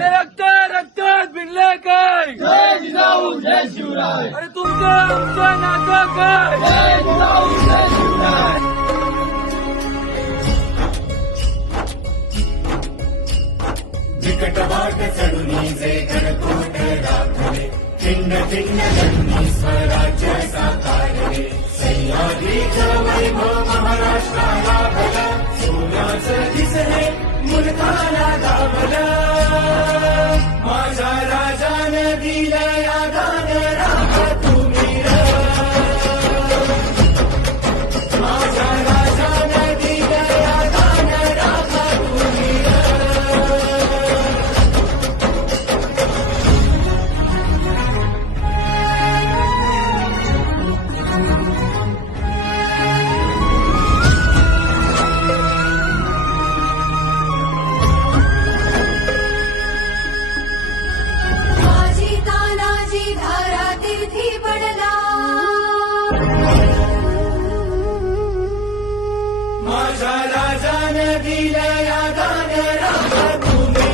रक्तात भिडले काय जय जिजाऊ जय शिवराय. अरे तुमचं आमचं नातं काय जय जिजाऊ जय शिवराय. विकट वाट चढुनी जे गणकोट दाखवले चिन्ह चिन्ह धर्मी स्वराज्य साकारले सह्याद्रीचं वैभव महाराष्ट्राला भला सोन्याचं दिसले मुलखाला दाबलं माझ्या राजानं दिलं या दान राहा तुम्ही माझ्या राजानं दिलं या दान राहा तुम्ही माझी तानाजी धारा तीर्थी पडला माझ्या राजानं दिलं या दान राहा तुम्ही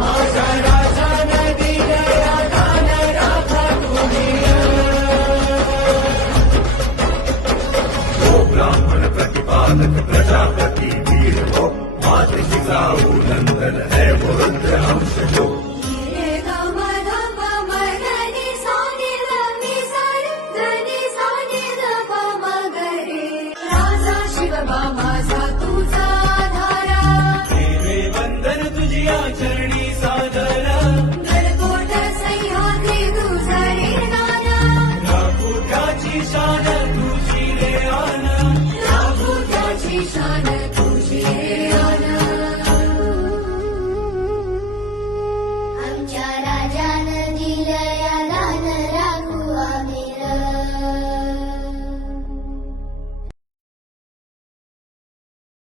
माझ्या राजानं दिलं या दान राहा तुम्ही हो ब्राह्मण प्रतिपादक प्रजापती वीर हो मात जिजाऊ नंदन है वो रुद्र अंश जो